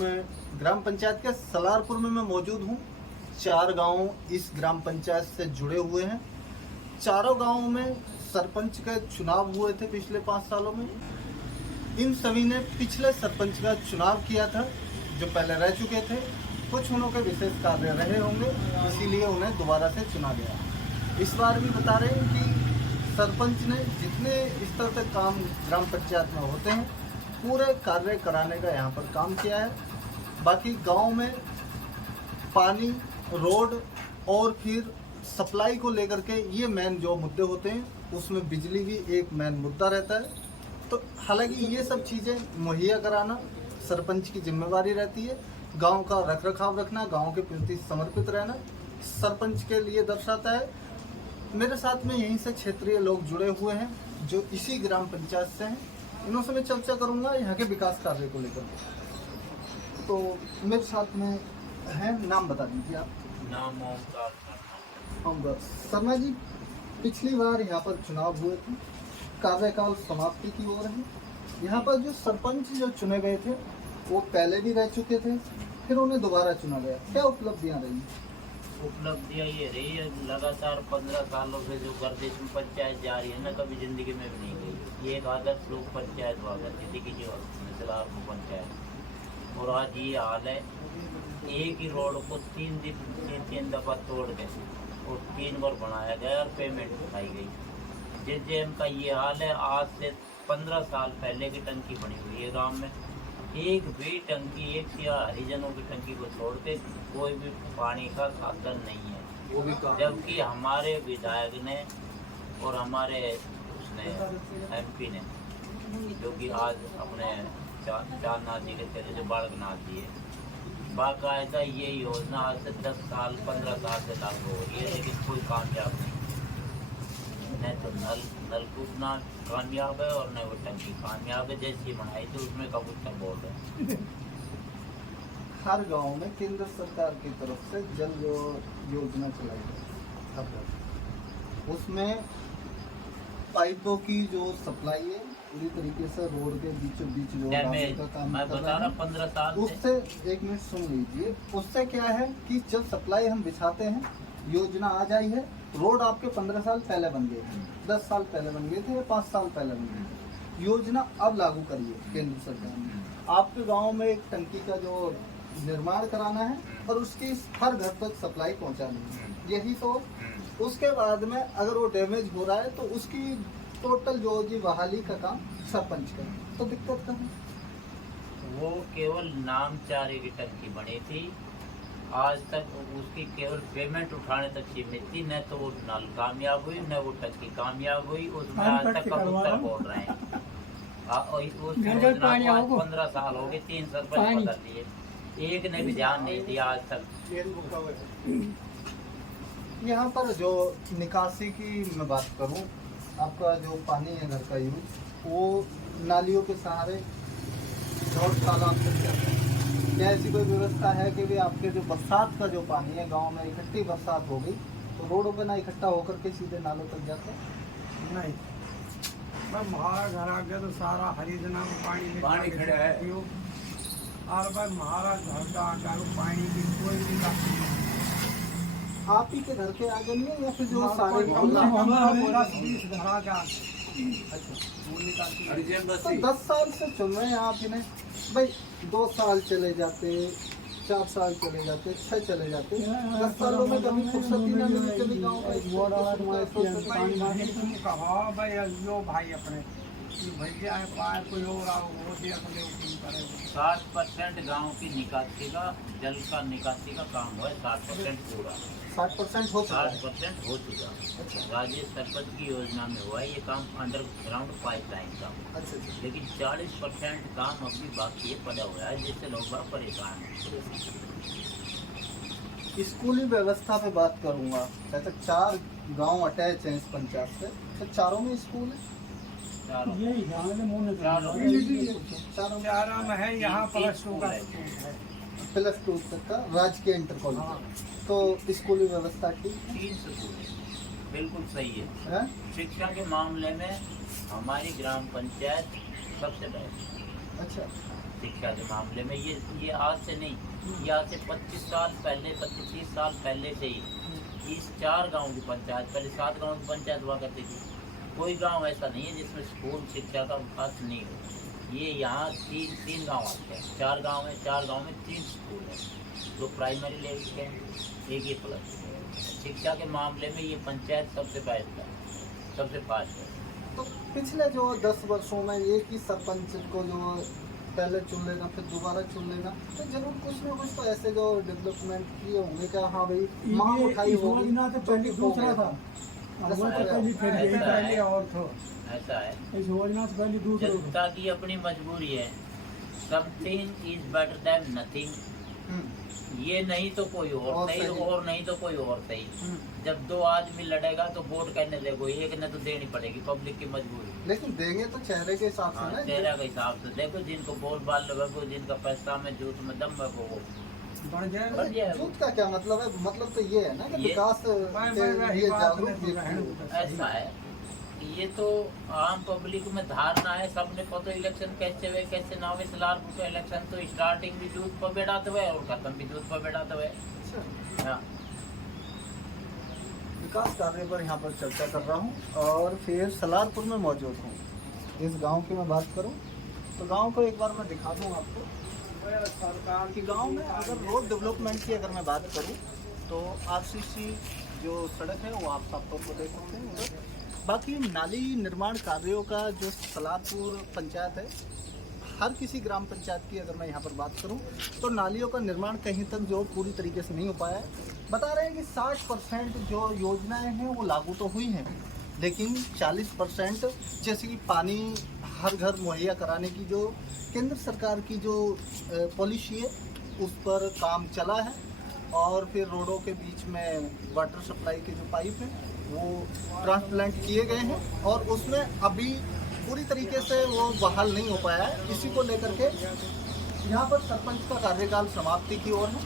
इसमें ग्राम पंचायत के सलारपुर में मैं मौजूद हूँ। 4 गांव इस ग्राम पंचायत से जुड़े हुए हैं। चारों गांवों में सरपंच के चुनाव हुए थे पिछले 5 सालों में। इन सभी ने पिछले सरपंच का चुनाव किया था जो पहले रह चुके थे। कुछ उनके विशेष कार्य रहे होंगे, इसीलिए उन्हें दोबारा से चुना गया। इस बार भी बता रहे हैं कि सरपंच ने जितने स्तर तक काम ग्राम पंचायत में होते हैं पूरे कार्य कराने का यहाँ पर काम किया है। बाकी गांव में पानी, रोड और फिर सप्लाई को लेकर के ये मेन जो मुद्दे होते हैं, उसमें बिजली भी एक मेन मुद्दा रहता है। तो हालांकि ये सब चीज़ें मुहैया कराना सरपंच की जिम्मेवारी रहती है। गांव का रखरखाव रखना, गांव के प्रति समर्पित रहना सरपंच के लिए दर्शाता है। मेरे साथ में यहीं से क्षेत्रीय लोग जुड़े हुए हैं जो इसी ग्राम पंचायत से हैं। इनसे मैं चर्चा करूंगा यहाँ के विकास कार्य को लेकर। तो मेरे साथ में है, नाम बता दीजिए आप। नाम ओमकार शर्मा जी, पिछली बार यहाँ पर चुनाव हुए थे, कार्यकाल समाप्ति की ओर है। यहाँ पर जो सरपंच जो चुने गए थे वो पहले भी रह चुके थे, फिर उन्हें दोबारा चुना गया। क्या उपलब्धियाँ रही? उपलब्धियाँ ये रही है, लगातार 15 सालों से जो गर्दिश में पंचायत जा रही है ना, कभी जिंदगी में भी नहीं गई। ये एक आदर्श लोक पंचायत हुआ करती थी जो सलारपुर पंचायत, और आज ये हाल है। एक ही रोड को 3 दफा तोड़ के और 3 बार बनाया गया और पेमेंट उठाई गई। जेजेएम का ये हाल है। आज से 15 साल पहले की टंकी बनी हुई है गांव में। एक भी टंकी, एक या हरिजनों की टंकी को छोड़ के कोई भी पानी का साधन नहीं है, वो भी जबकि हमारे विधायक ने और हमारे उसने MP ने, जो कि आज अपने चारनाथ जी के चले जो बालकनाथ जी है, बाकायदा ये योजना आज से 10 साल 15 साल से लागू हो रही है, लेकिन कोई कामयाब नहीं। न तो नलकूप ना कामयाब है और न वो टंकी कामयाब है। जैसी बनाई थी उसमें कबूतर बोल रहे हैं। हर गांव में केंद्र सरकार की तरफ से जल योजना चलाई गई, उसमें पाइपों की जो सप्लाई है पूरी तरीके से रोड के बीचों बीच जो का काम मैं बता रहा 15 साल उससे 1 मिनट सुन लीजिए। उससे क्या है कि जब सप्लाई हम बिछाते हैं, योजना आ जाई है, रोड आपके 15 साल पहले बन गए थे, 10 साल पहले बन गए थे या 5 साल पहले बन गए थे। योजना अब लागू करिए केंद्र सरकार ने। आपके गांव में एक टंकी का जो निर्माण कराना है और उसकी हर घर तक सप्लाई पहुंचानी है, यही तो। उसके बाद में अगर वो डैमेज हो रहा है तो उसकी टोटल जो जी बहाली का काम सरपंच का, तो दिक्कत कहाँ? वो केवल नामचारे की टंकी बनी थी। आज तक उसकी केवल पेमेंट उठाने तक सीमित थी। न तो वो नल कामयाब हुई, न वो टंकी कामयाब हुई। उसमें आज तक कबूतर बोल रहे हैं। उस योजना को आज 15 साल हो गए, 3 सरपंच बदल लिए, एक ने भी ध्यान नहीं दिया आज तक। यहाँ पर जो निकासी की मैं बात करूँ, आपका जो पानी है घर का यूज, वो नालियों के सहारे और तालाब से जाता है। क्या ऐसी कोई व्यवस्था है कि भी आपके जो बरसात का जो पानी है गांव में, इकट्ठी बरसात हो गई तो रोडों पे ना इकट्ठा होकर के सीधे नालों तक जाता है? नहीं, मैं हमारा घर आ गया तो सारा हरिजना में पानी खड़ा है। और भाई हमारा घर का आगे पानी की कोई निकासी नहीं। आप ही के घर के आगे नहीं है या फिर जो सारे तो 10 साल से चल रहे हैं आप इन्हें भाई? 2 साल चले जाते, 4 साल चले जाते, 6 चले जाते, 10 सालों में कभी फुर्सत ही ना मिली कभी गाँव कहा भाई लो भाई अपने भैया है पाए कोई और आओ वो देख ले 60% गाँव की निकासी का, जल का निकासी का काम हुआ है। 60% पूरा, 60% हो चुका है। 60% हो चुका। राजेश सरपंच की योजना में हुआ है ये काम, अंडरग्राउंड पाइपलाइन का। अच्छा, लेकिन 40% काम अभी बाकी है, पड़ा हुआ है, जिससे लोग बहुत परेशान हैं। स्कूली व्यवस्था पे बात करूँगा, जैसे 4 गांव अटैच हैं इस पंचायत से, तो चारों में स्कूल है? चारों में है। यहाँ +2 तक का राजकीय इंटर कॉलेज। तो स्कूली व्यवस्था की 3 स्कूल बिल्कुल सही है। है? शिक्षा के मामले में हमारी ग्राम पंचायत सबसे बेस्ट। अच्छा, शिक्षा के मामले में। ये आज से नहीं, ये आज से 25 साल पहले, 25-30 साल पहले से ही इस 4 गांव की पंचायत, पहले 7 गांव की पंचायत हुआ करती थी। कोई गांव ऐसा नहीं है जिसमें स्कूल शिक्षा का विकास नहीं हो। ये यहाँ तीन गांव आते हैं, 4 गांव है, 4 गांव में 3 स्कूल हैं, 2 प्राइमरी लेवल के हैं, 1 ही प्लस। शिक्षा के मामले में ये पंचायत सबसे फास्ट है। तो पिछले जो 10 वर्षों में एक ही सरपंच को जो पहले चुन लेना फिर दोबारा चुन लेना, तो जरूर कुछ ना कुछ तो ऐसे जो डेवलपमेंट किए होंगे क्या? हाँ भाई, मांग उठाई होगी तो पहले दूसरा था, वो तो पहले फिर यही पहले और था। ऐसा है, इस योजना से पहले दूसरा था। जनता की अपनी मजबूरी है। Something is better than nothing. ये नहीं तो कोई और सही, और नहीं तो कोई और सही। जब 2 आदमी लड़ेगा तो वोट करने देखो, एक ने तो देनी पड़ेगी, पब्लिक की मजबूरी। लेकिन देंगे तो चेहरे के हिसाब से ना, चेहरा के हिसाब से देखो। जिनको बोल बाल लगो, जिनका पैसा में जूत में दम है, वो बढ़ जाएगा। झूठ का क्या मतलब है? मतलब तो ये है ना कि विकास के लिए जागरूक व्यक्ति। ऐसा है, ये तो आम पब्लिक में धारणा है। सबने पता इलेक्शन कैसे हुए कैसे ना हुए। सलारपुर का इलेक्शन तो स्टार्टिंग भी दूध पर बैठाते हुए और खत्म भी दूध पर बैठाते हुए। हाँ, विकास कार्य पर यहाँ पर चर्चा कर रहा हूँ और फिर सलारपुर में मौजूद हूँ। इस गांव की मैं बात करूँ तो गांव को एक बार मैं दिखा दूँ आपको। सरकार की गांव में अगर रोड डेवलपमेंट की अगर मैं बात करूँ तो आरसीसी जो सड़क है वो आप साफ तौर पर देख सकते हैं उधर। बाकी नाली निर्माण कार्यों का जो सलारपुर पंचायत है, हर किसी ग्राम पंचायत की अगर मैं यहाँ पर बात करूँ तो नालियों का निर्माण कहीं तक जो पूरी तरीके से नहीं हो पाया है। बता रहे हैं कि 60% जो योजनाएं हैं वो लागू तो हुई हैं, लेकिन 40% जैसे कि पानी हर घर मुहैया कराने की जो केंद्र सरकार की जो पॉलिसी है उस पर काम चला है। और फिर रोडों के बीच में वाटर सप्लाई के जो पाइप हैं वो ट्रांसप्लांट किए गए हैं और उसमें अभी पूरी तरीके से वो बहाल नहीं हो पाया है। इसी को लेकर के यहाँ पर सरपंच का कार्यकाल समाप्ति की ओर है।